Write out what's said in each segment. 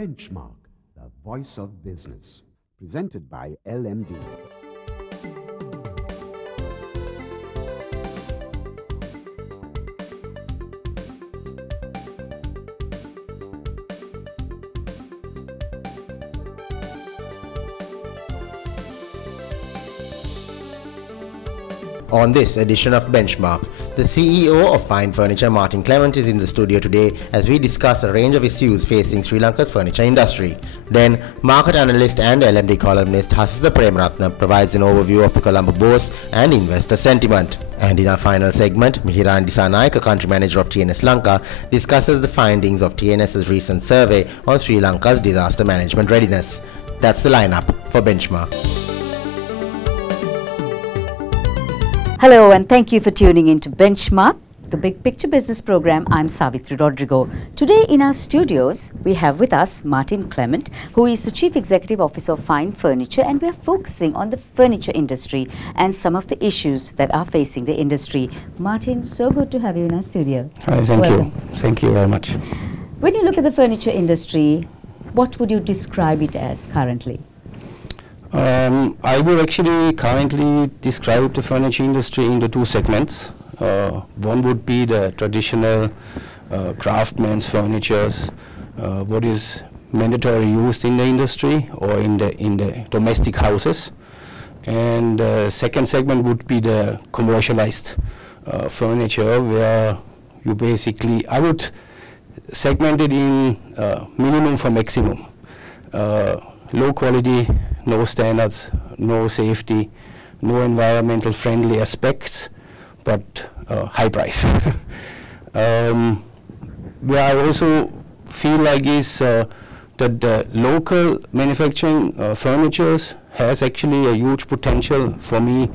Benchmark, the voice of business. Presented by LMD. On this edition of Benchmark, the CEO of Fine Furniture, Martin Klement, is in the studio today as we discuss a range of issues facing Sri Lanka's furniture industry. Then, market analyst and LMD columnist Hasisa Premaratna provides an overview of the Colombo bourse and investor sentiment. And in our final segment, Mihiran Disanaika, country manager of TNS Lanka, discusses the findings of TNS's recent survey on Sri Lanka's disaster management readiness. That's the lineup for Benchmark. Hello and thank you for tuning in to Benchmark, the Big Picture Business Program. I'm Savitri Rodrigo. Today in our studios, we have with us Martin Klement, who is the Chief Executive Officer of Fine Furniture, and we are focusing on the furniture industry and some of the issues that are facing the industry. Martin, so good to have you in our studio. Hi, thank you. Thank you very much. When you look at the furniture industry, what would you describe it as currently? I would actually currently describe the furniture industry into two segments. One would be the traditional craftsman's furnitures, what is mandatory used in the industry or in the domestic houses. And the second segment would be the commercialized furniture, where you basically, I would segment it in minimum for maximum. Low quality, no standards, no safety, no environmental friendly aspects, but high price. Where I also feel like is that the local manufacturing furnitures has actually a huge potential for me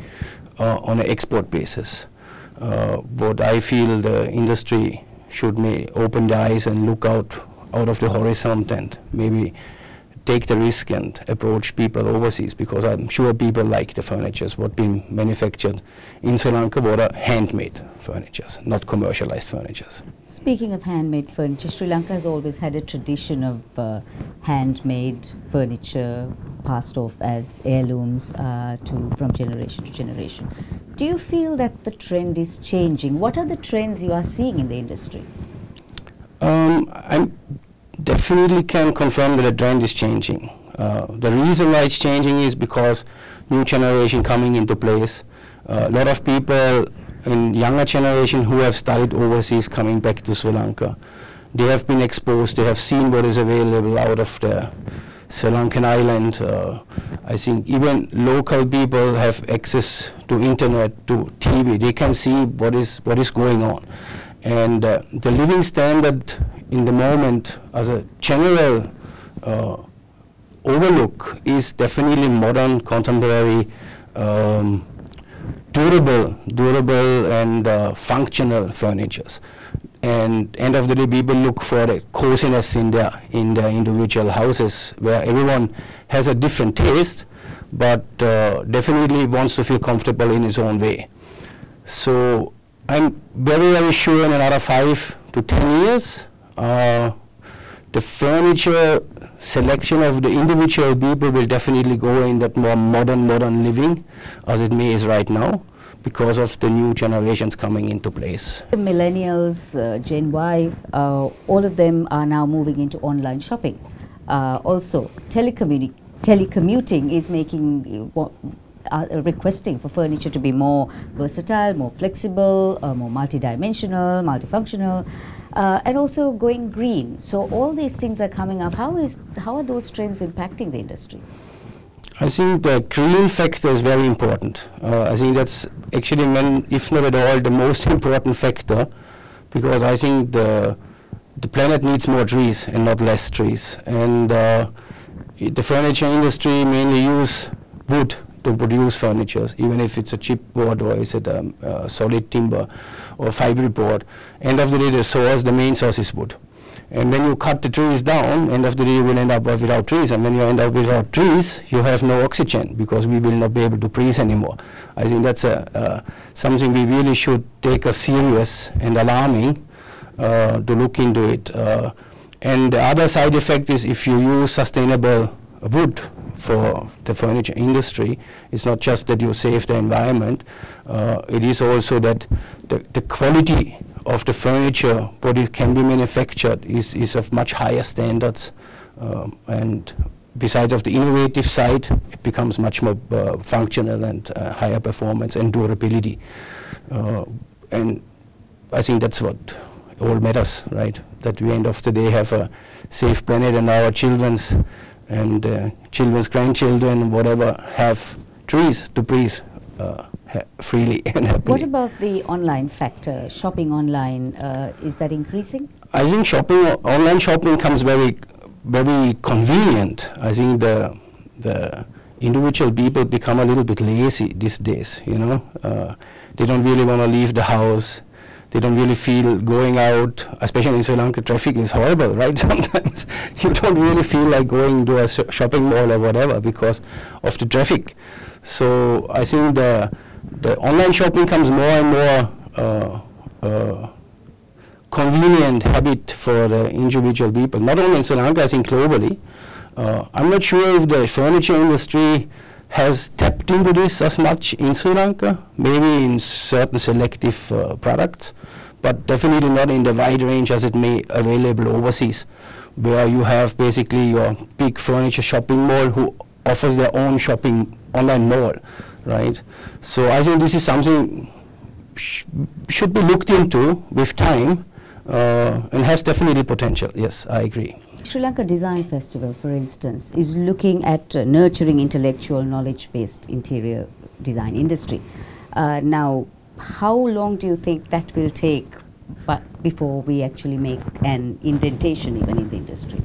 on an export basis. What I feel the industry should open the eyes and look out of the horizon and maybe take the risk and approach people overseas, because I'm sure people like the furnitures what been manufactured in Sri Lanka, what are handmade furnitures, not commercialized furnitures. Speaking of handmade furniture, Sri Lanka has always had a tradition of handmade furniture passed off as heirlooms from generation to generation. Do you feel that the trend is changing? What are the trends you are seeing in the industry? I definitely can confirm that the trend is changing. The reason why it's changing is because new generation coming into place. A lot of people in younger generation who have studied overseas coming back to Sri Lanka. They have been exposed, they have seen what is available out of the Sri Lankan island. I think even local people have access to internet, to TV. They can see what is going on. And the living standard in the moment as a general overlook is definitely modern, contemporary, durable and functional furnitures. And end of the day, people look for the coziness in their individual houses, where everyone has a different taste, but definitely wants to feel comfortable in his own way. So I'm very, very sure in another 5 to 10 years, the furniture selection of the individual people will definitely go in that more modern living as it may is right now, because of the new generations coming into place. The millennials, Gen Y, all of them are now moving into online shopping. Also, telecommuting is making requesting for furniture to be more versatile, more flexible, more multidimensional, multifunctional, and also going green. So all these things are coming up. How are those trends impacting the industry? I think the green factor is very important. I think that's actually, if not at all, the most important factor, because I think the planet needs more trees and not less trees. And the furniture industry mainly use wood to produce furnitures, even if it's a chipboard or is it a solid timber or fiber board. End of the day, the main source is wood. And when you cut the trees down, end of the day you will end up without trees. And when you end up without trees, you have no oxygen, because we will not be able to breathe anymore. I think that's something we really should take as serious and alarming to look into it. And the other side effect is if you use sustainable wood for the furniture industry, it's not just that you save the environment, it is also that the quality of the furniture, what it can be manufactured, is of much higher standards. And besides of the innovative side, it becomes much more functional and higher performance and durability. And I think that's what all matters, right? That we end of the day have a safe planet, and our children's and children's grandchildren, whatever, have trees to breathe freely and happily. What about the online factor, shopping online, is that increasing? I think online shopping comes very convenient. I think the individual people become a little bit lazy these days, you know. They don't really want to leave the house. They don't really feel going out, especially in Sri Lanka. Traffic is horrible, right? Sometimes you don't really feel like going to a shopping mall or whatever because of the traffic. So I think the online shopping comes more and more convenient habit for the individual people, not only in Sri Lanka, I think globally. I'm not sure if the furniture industry has tapped into this as much in Sri Lanka, maybe in certain selective products, but definitely not in the wide range as it may available overseas, where you have basically your big furniture shopping mall who offers their own shopping online mall, right? So I think this is something should be looked into with time, and has definitely potential. Yes, I agree. Sri Lanka Design Festival, for instance, is looking at nurturing intellectual knowledge-based interior design industry. Now, how long do you think that will take before we actually make an indentation even in the industry?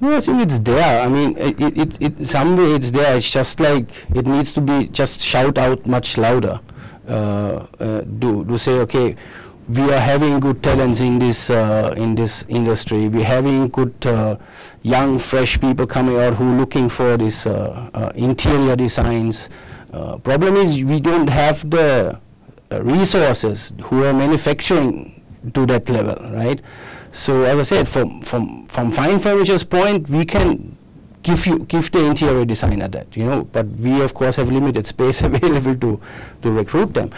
No, I think it's there. I mean, some way it's there. It's just like it needs to be just shout out much louder. Do say, okay, we are having good talents in this industry. We're having good young, fresh people coming out who are looking for this interior designs. Problem is we don't have the resources who are manufacturing to that level, right? So as I said, from fine furniture's point, we can give the interior designer that, you know, but we of course have limited space available to recruit them.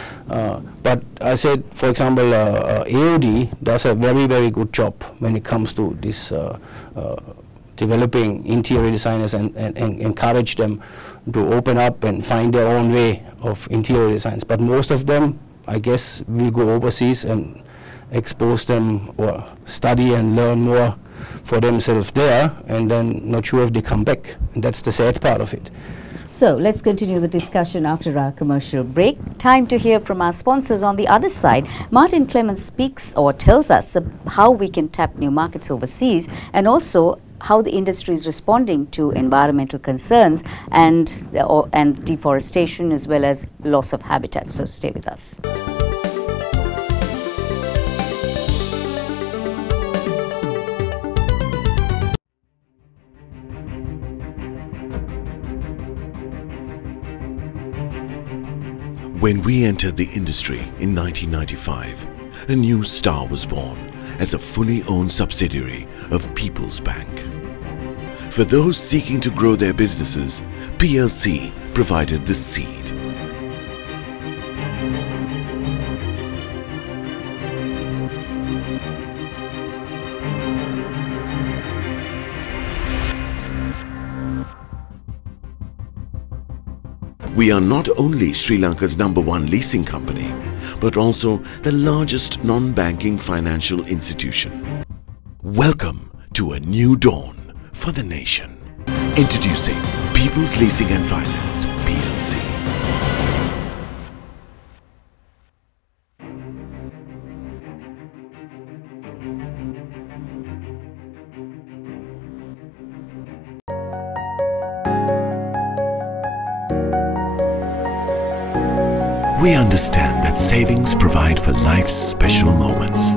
But I said, for example, AOD does a very good job when it comes to this developing interior designers and encourage them to open up and find their own way of interior designs. But most of them, I guess, will go overseas and expose them or study and learn more for themselves there, and then not sure if they come back. And that's the sad part of it. So let's continue the discussion after our commercial break. Time to hear from our sponsors on the other side. Martin Klement speaks or tells us how we can tap new markets overseas, and also how the industry is responding to environmental concerns and deforestation as well as loss of habitat. So stay with us. When we entered the industry in 1995, a new star was born as a fully owned subsidiary of People's Bank. For those seeking to grow their businesses, PLC provided the seed. We are not only Sri Lanka's #1 leasing company, but also the largest non-banking financial institution. Welcome to a new dawn for the nation. Introducing People's Leasing and Finance, PLC. We understand that savings provide for life's special moments.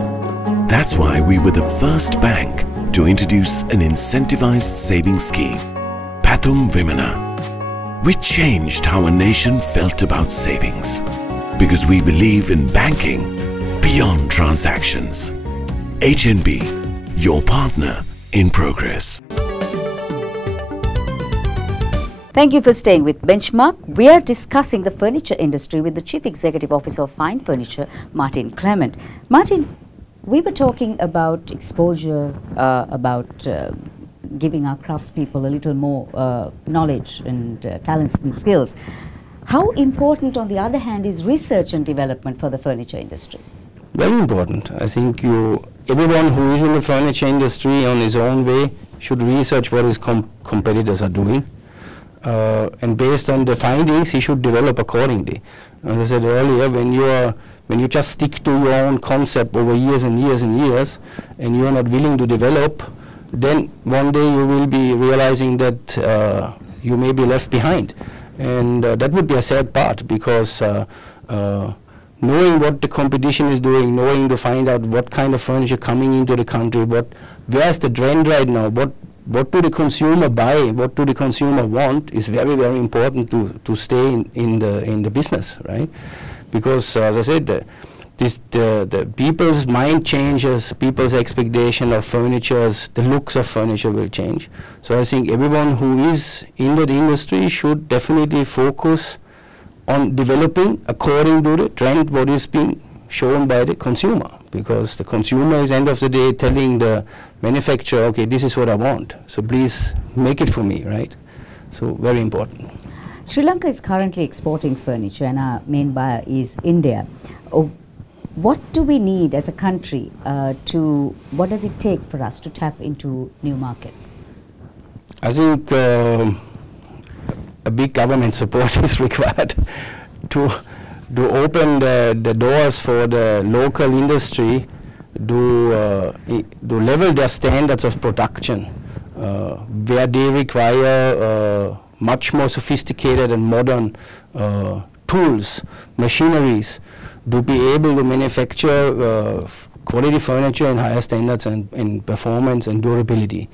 That's why we were the first bank to introduce an incentivized savings scheme, Pathum Vimana. We changed how a nation felt about savings because we believe in banking beyond transactions. HNB, your partner in progress. Thank you for staying with Benchmark. We are discussing the furniture industry with the Chief Executive Officer of Fine Furniture, Martin Klement. Martin, we were talking about exposure, about giving our craftspeople a little more knowledge and talents and skills. How important, on the other hand, is research and development for the furniture industry? Very important. I think everyone who is in the furniture industry on his own way should research what his competitors are doing. And based on the findings, he should develop accordingly. As I said earlier, when you just stick to your own concept over years and years and years, and you are not willing to develop, then one day you will be realizing that you may be left behind. And that would be a sad part, because knowing what the competition is doing, knowing to find out what kind of furniture coming into the country, where's the trend right now, what do the consumer buy, what do the consumer want, is very, very important to stay in the business, right? Because as I said, the people's mind changes, people's expectation of furnitures, the looks of furniture will change. So I think everyone who is in the industry should definitely focus on developing according to the trend what is being shown by the consumer, because the consumer is end of the day telling the manufacturer, okay, this is what I want, so please make it for me, right? So very important. Sri Lanka is currently exporting furniture and our main buyer is India. What do we need as a country what does it take for us to tap into new markets? I think a big government support is required to open the doors for the local industry to level their standards of production, where they require much more sophisticated and modern tools, machineries, to be able to manufacture quality furniture and higher standards in performance and durability.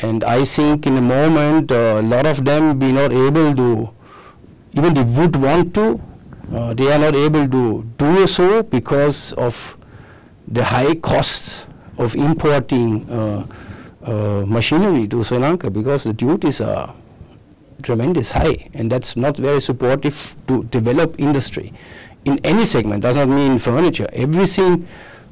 And I think in the moment a lot of them be not able to, even they would want to, they are not able to do so because of the high costs of importing machinery to Sri Lanka, because the duties are tremendous high, and that's not very supportive to develop industry in any segment. Does not mean furniture. Everything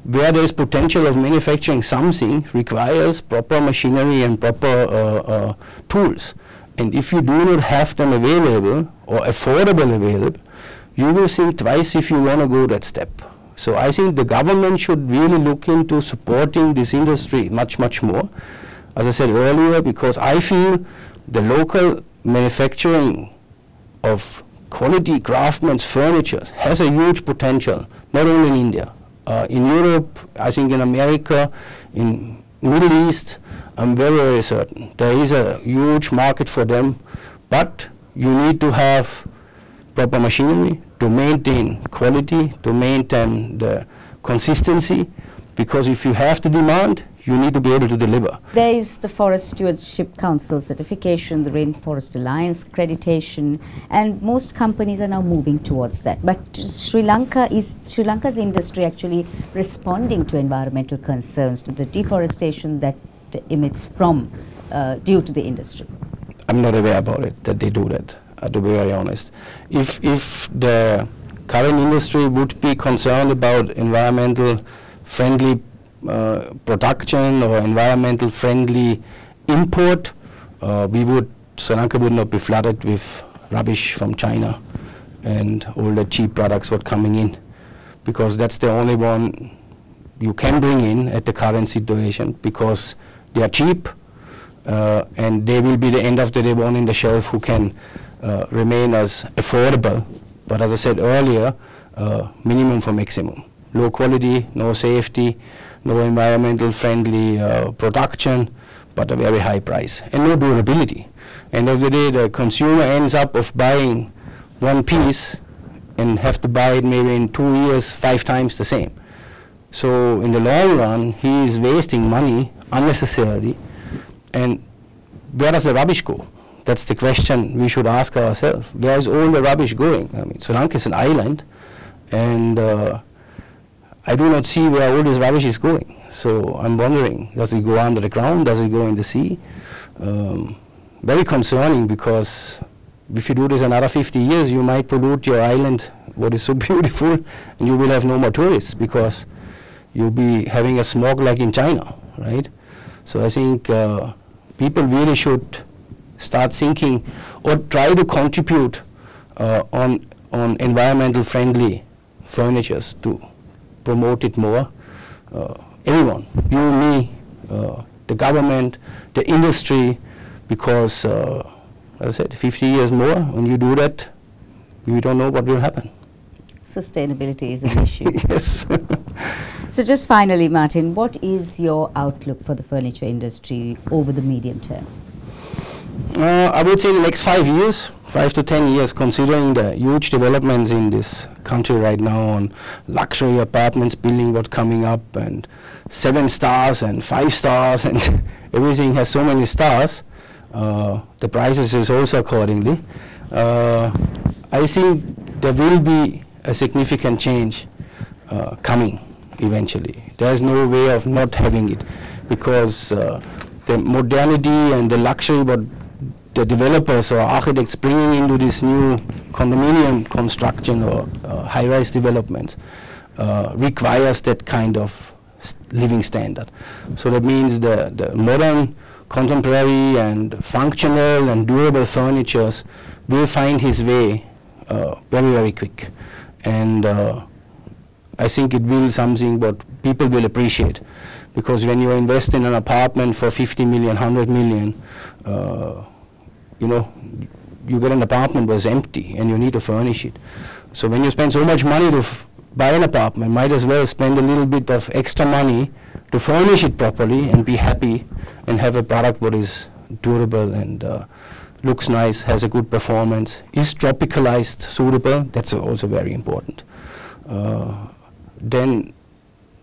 where there is potential of manufacturing something requires proper machinery and proper tools, and if you do not have them available or affordable available, you will think twice if you want to go that step. So I think the government should really look into supporting this industry much, much more, as I said earlier, because I feel the local manufacturing of quality craftsman's furniture has a huge potential, not only in India. In Europe, I think in America, in Middle East, I'm very, very certain there is a huge market for them, but you need to have proper machinery to maintain quality, to maintain the consistency, because if you have the demand, you need to be able to deliver. There is the Forest Stewardship Council certification, the Rainforest Alliance accreditation, and most companies are now moving towards that. But Sri Lanka's industry actually responding to environmental concerns, to the deforestation that emits from due to the industry? I'm not aware about it, that they do that, to be very honest. If the current industry would be concerned about environmental friendly production or environmental friendly import, Sri Lanka would not be flooded with rubbish from China and all the cheap products what coming in, because that's the only one you can bring in at the current situation, because they are cheap and they will be the end of the day one in the shelf who can remain as affordable, but as I said earlier, minimum for maximum. Low quality, no safety, no environmental friendly production, but a very high price, and no durability. End of the day, the consumer ends up of buying one piece and have to buy it maybe in 2 years 5 times the same. So in the long run, he is wasting money unnecessarily, and where does the rubbish go? That's the question we should ask ourselves. Where is all the rubbish going? I mean, Sri Lanka is an island, and I do not see where all this rubbish is going. So I'm wondering, does it go under the ground? Does it go in the sea? Very concerning, because if you do this another 50 years, you might pollute your island, what is so beautiful, and you will have no more tourists, because you'll be having a smog like in China, right? So I think people really should start thinking or try to contribute on environmental friendly furnitures to promote it more. Everyone, you, me, the government, the industry, because as I said, 50 years more, when you do that, we don't know what will happen. Sustainability is an issue. Yes. So just finally, Martin, what is your outlook for the furniture industry over the medium term? I would say the next 5 years, 5 to 10 years, considering the huge developments in this country right now on luxury apartments building what's coming up, and 7 stars and 5 stars and everything has so many stars. The prices is also accordingly. I think there will be a significant change coming eventually. There is no way of not having it, because the modernity and the luxury what the developers or architects bringing into this new condominium construction or high-rise developments requires that kind of living standard. So that means the modern, contemporary and functional and durable furnitures will find his way very, very quick. And I think it will something what people will appreciate, because when you invest in an apartment for 50 million, 100 million, you know, you get an apartment was empty and you need to furnish it. So when you spend so much money to buy an apartment, might as well spend a little bit of extra money to furnish it properly and be happy and have a product that is durable and looks nice, has a good performance, is tropicalized, suitable. That's also very important. Then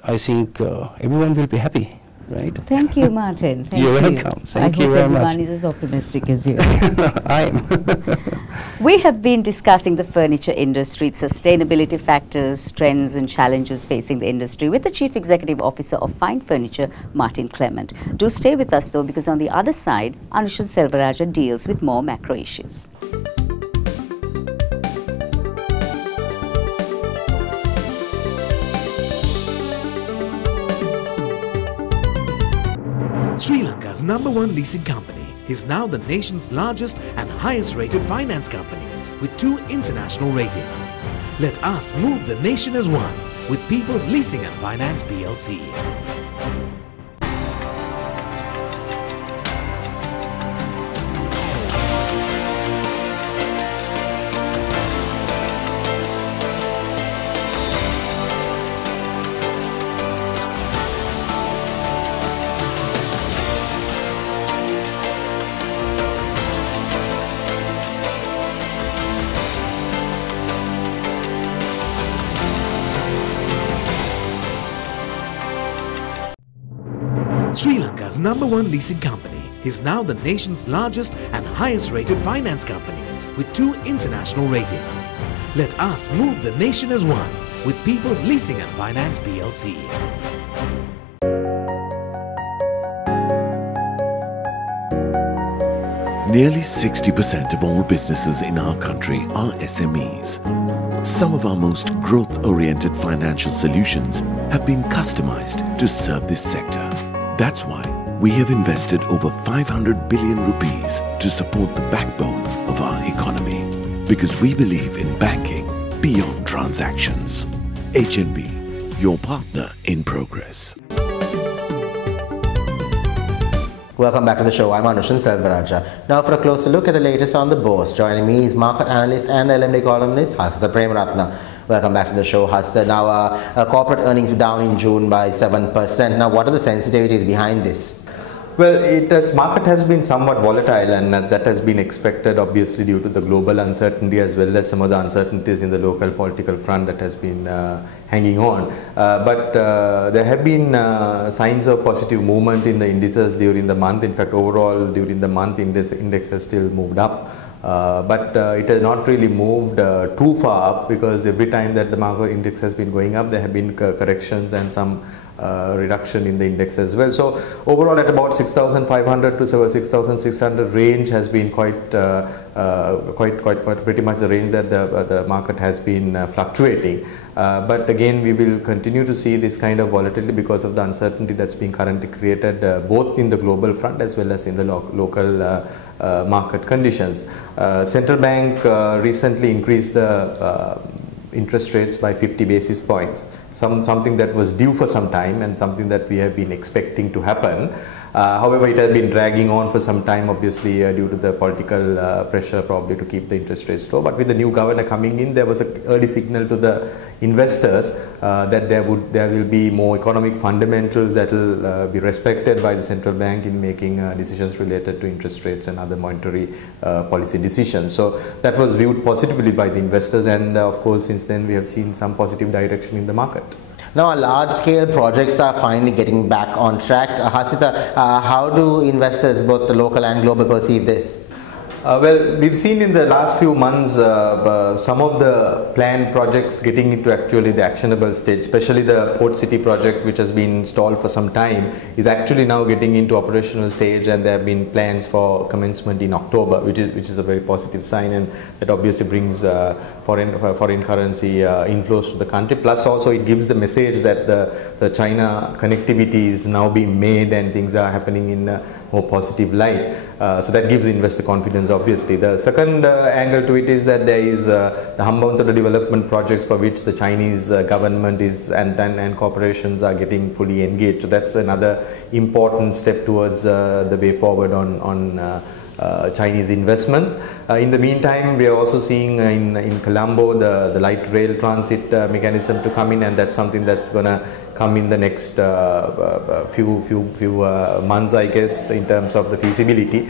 I think everyone will be happy. Right. Thank you, Martin. Thank You're you. welcome. Thank you very much. I hope everyone is as optimistic as you. I am. We have been discussing the furniture industry, its sustainability factors, trends and challenges facing the industry with the Chief Executive Officer of Fine Furniture, Martin Klement. Do stay with us though, because on the other side, Anushan Selvaraja deals with more macro issues. Sri Lanka's #1 leasing company is now the nation's largest and highest rated finance company with 2 international ratings. Let us move the nation as one with People's Leasing and Finance PLC. Sri Lanka's #1 leasing company is now the nation's largest and highest rated finance company with 2 international ratings. Let us move the nation as one with People's Leasing and Finance PLC. Nearly 60% of all businesses in our country are SMEs. Some of our most growth-oriented financial solutions have been customized to serve this sector. That's why we have invested over 500 billion rupees to support the backbone of our economy. Because we believe in banking beyond transactions. HNB, your partner in progress. Welcome back to the show. I'm Anushan Selvaraja. Now for a closer look at the latest on the bourse. Joining me is market analyst and LMD columnist Hasta Premaratna. Welcome back to the show, Hasta. Now corporate earnings were down in June by 7%. Now what are the sensitivities behind this? Well, market has been somewhat volatile, and that has been expected obviously due to the global uncertainty as well as some of the uncertainties in the local political front that has been hanging on. But there have been signs of positive movement in the indices during the month. In fact, overall during the month index has still moved up. But it has not really moved too far up, because every time that the market index has been going up, there have been corrections and some reduction in the index as well. So overall, at about 6,500 to 6,600 range has been quite pretty much the range that the market has been fluctuating. But again, we will continue to see this kind of volatility because of the uncertainty that's being currently created both in the global front as well as in the local market conditions. Central Bank recently increased the interest rates by 50 basis points, something that was due for some time and something that we have been expecting to happen. However, it has been dragging on for some time, obviously due to the political pressure probably to keep the interest rates low. But with the new governor coming in, there was an early signal to the investors that there will be more economic fundamentals that will be respected by the central bank in making decisions related to interest rates and other monetary policy decisions. So that was viewed positively by the investors, and of course since then we have seen some positive direction in the market. Now, large-scale projects are finally getting back on track. Hasita, how do investors, both the local and global, perceive this? Well, we've seen in the last few months some of the planned projects getting into actually the actionable stage, especially the Port City project, which has been stalled for some time, is actually now getting into operational stage, and there have been plans for commencement in October, which is a very positive sign, and that obviously brings foreign currency inflows to the country. Plus also it gives the message that the China connectivity is now being made and things are happening in a more positive light. So that gives investor confidence. Obviously, the second angle to it is that there is the Hambantota development projects for which the Chinese government is and corporations are getting fully engaged. So that's another important step towards the way forward on Chinese investments. In the meantime, we are also seeing in Colombo the light rail transit mechanism to come in, and that's something that's going to come in the next few months, I guess, in terms of the feasibility.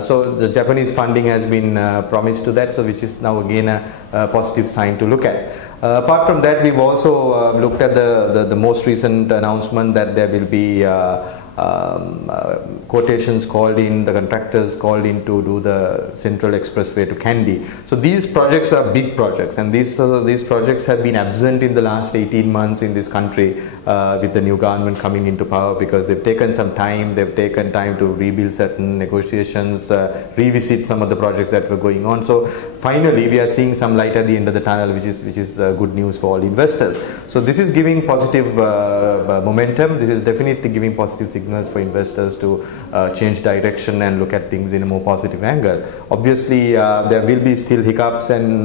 So the Japanese funding has been promised to that, so which is now again a positive sign to look at. Apart from that, we've also looked at the most recent announcement that there will be quotations called in, the contractors called in to do the Central Expressway to Kandy. So these projects are big projects, and these projects have been absent in the last 18 months in this country with the new government coming into power, because they've taken some time, they've taken time to rebuild certain negotiations, revisit some of the projects that were going on. So finally we are seeing some light at the end of the tunnel, which is good news for all investors. So this is giving positive momentum. This is definitely giving positive signals for investors to change direction and look at things in a more positive angle. Obviously, there will be still hiccups, and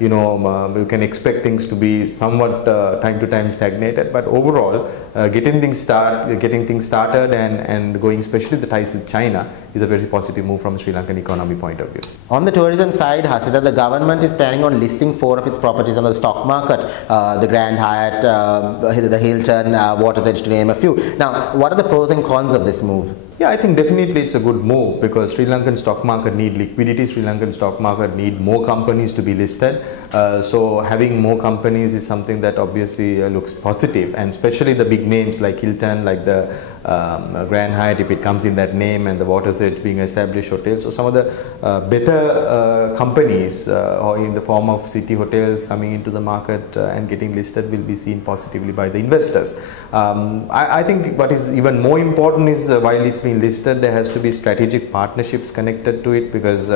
you can expect things to be somewhat time to time stagnated. But overall, getting things started and going, especially the ties with China, is a very positive move from the Sri Lankan economy point of view. On the tourism side, Hasita, the government is planning on listing 4 of its properties on the stock market: the Grand Hyatt, the Hilton, Water's Edge, to name a few. Now, what are the pros and cons of this move? Yeah, I think definitely it's a good move, because Sri Lankan stock market need liquidity. Sri Lankan stock market need more companies to be listed. So having more companies is something that obviously looks positive, and especially the big names like Hilton, like the Grand Hyatt, if it comes in that name, and the Water's Edge being established hotels. So some of the better companies or in the form of city hotels coming into the market and getting listed will be seen positively by the investors. I think what is even more important is while it's being listed, there has to be strategic partnerships connected to it, because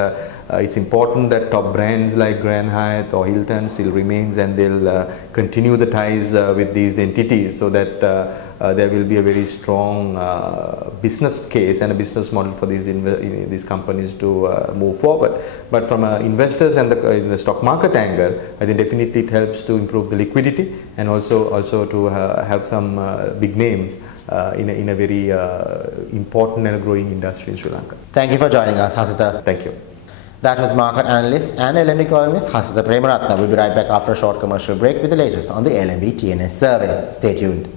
it's important that top brands like Grand Hyatt or Hilton still remains, and they'll continue the ties with these entities, so that there will be a very strong business case and a business model for these companies to move forward. But from investors and in the stock market angle, I think definitely it helps to improve the liquidity, and also to have some big names in a very important and growing industry in Sri Lanka. Thank you for joining us, Hasita. Thank you. That was market analyst and LMB columnist Hasita Premaratna. We'll be right back after a short commercial break with the latest on the LMB TNS survey. Stay tuned.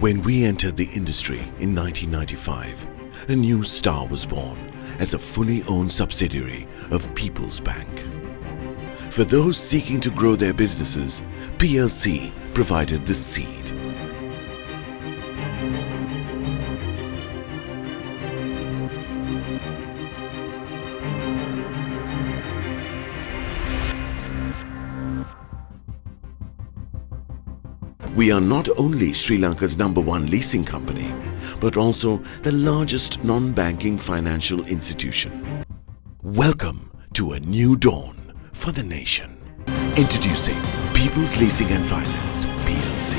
When we entered the industry in 1995, a new star was born as a fully owned subsidiary of People's Bank. For those seeking to grow their businesses, PLC provided the seed. We are not only Sri Lanka's #1 leasing company, but also the largest non-banking financial institution. Welcome to a new dawn for the nation. Introducing People's Leasing and Finance, PLC.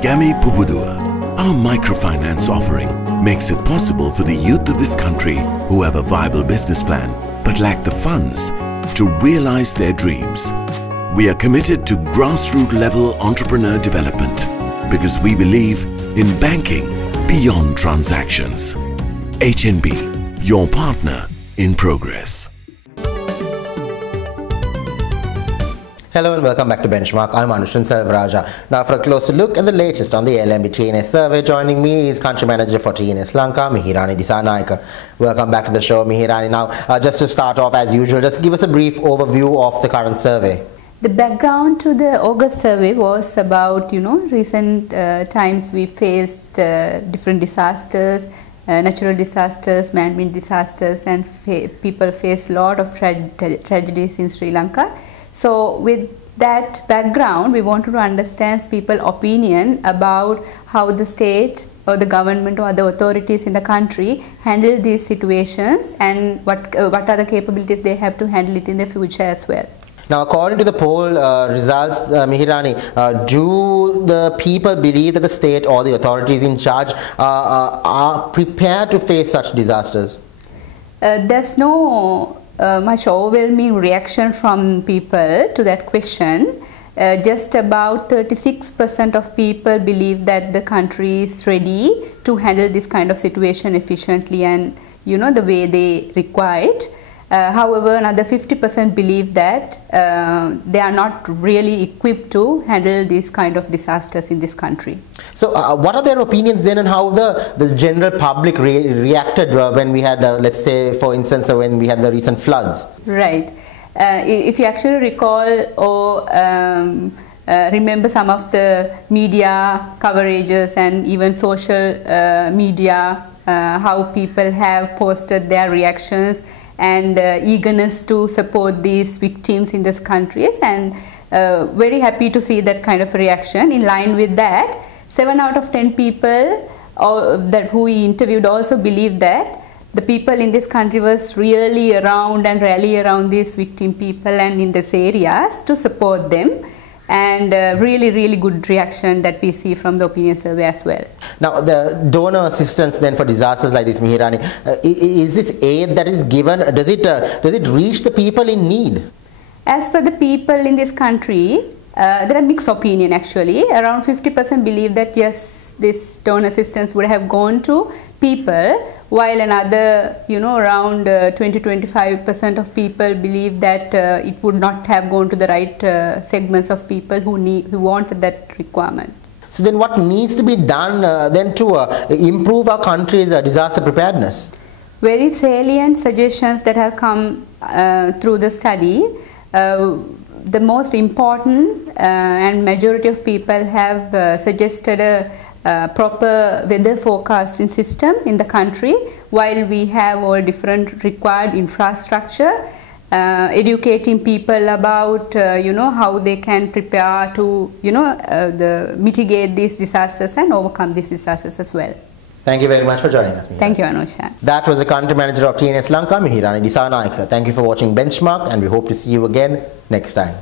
Gami Pubudua, our microfinance offering, makes it possible for the youth of this country who have a viable business plan but lack the funds to realize their dreams. We are committed to grassroots level entrepreneur development because we believe in banking beyond transactions. HNB, your partner in progress. Hello and welcome back to Benchmark. I'm Anushan Selvaraja. Now for a closer look at the latest on the LMB TNS survey, joining me is Country Manager for TNS Lanka, Mihirani Disanaika. Welcome back to the show, Mihirani. Now, just to start off as usual, just give us a brief overview of the current survey. The background to the August survey was about, recent times we faced different disasters, natural disasters, man-made disasters, and people faced a lot of tragedies in Sri Lanka. So with that background, we wanted to understand people's opinion about how the state or the government or other authorities in the country handle these situations and what are the capabilities they have to handle it in the future as well. Now, according to the poll results, Mihirani, do the people believe that the state or the authorities in charge are prepared to face such disasters? There's no much overwhelming reaction from people to that question. Just about 36% of people believe that the country is ready to handle this kind of situation efficiently and the way they require it. However, another 50% believe that they are not really equipped to handle these kind of disasters in this country. So what are their opinions then on how the general public reacted when we had, let's say, for instance, when we had the recent floods? Right. If you actually recall or remember some of the media coverages and even social media, how people have posted their reactions and eagerness to support these victims in these countries, and very happy to see that kind of reaction. In line with that, 7 out of 10 people who we interviewed also believe that the people in this country was really around and rally around these victim people and in these areas to support them. And really good reaction that we see from the opinion survey as well. Now, the donor assistance then for disasters like this, Mihirani, is this aid that is given, does it reach the people in need? As per the people in this country, there are mixed opinion actually. Around 50% believe that yes, this donor assistance would have gone to people, while another, around 20-25% of people believe that it would not have gone to the right segments of people who want that requirement. So then what needs to be done then to improve our country's disaster preparedness? Very salient suggestions that have come through the study. The most important and majority of people have suggested a proper weather forecasting system in the country, while we have all different required infrastructure, educating people about how they can prepare to mitigate these disasters and overcome these disasters as well. Thank you very much for joining us, Mihirani. Thank you, Anusha. That was the country manager of TNS Lanka, Mihirani Disanaika. Thank you for watching Benchmark, and we hope to see you again next time.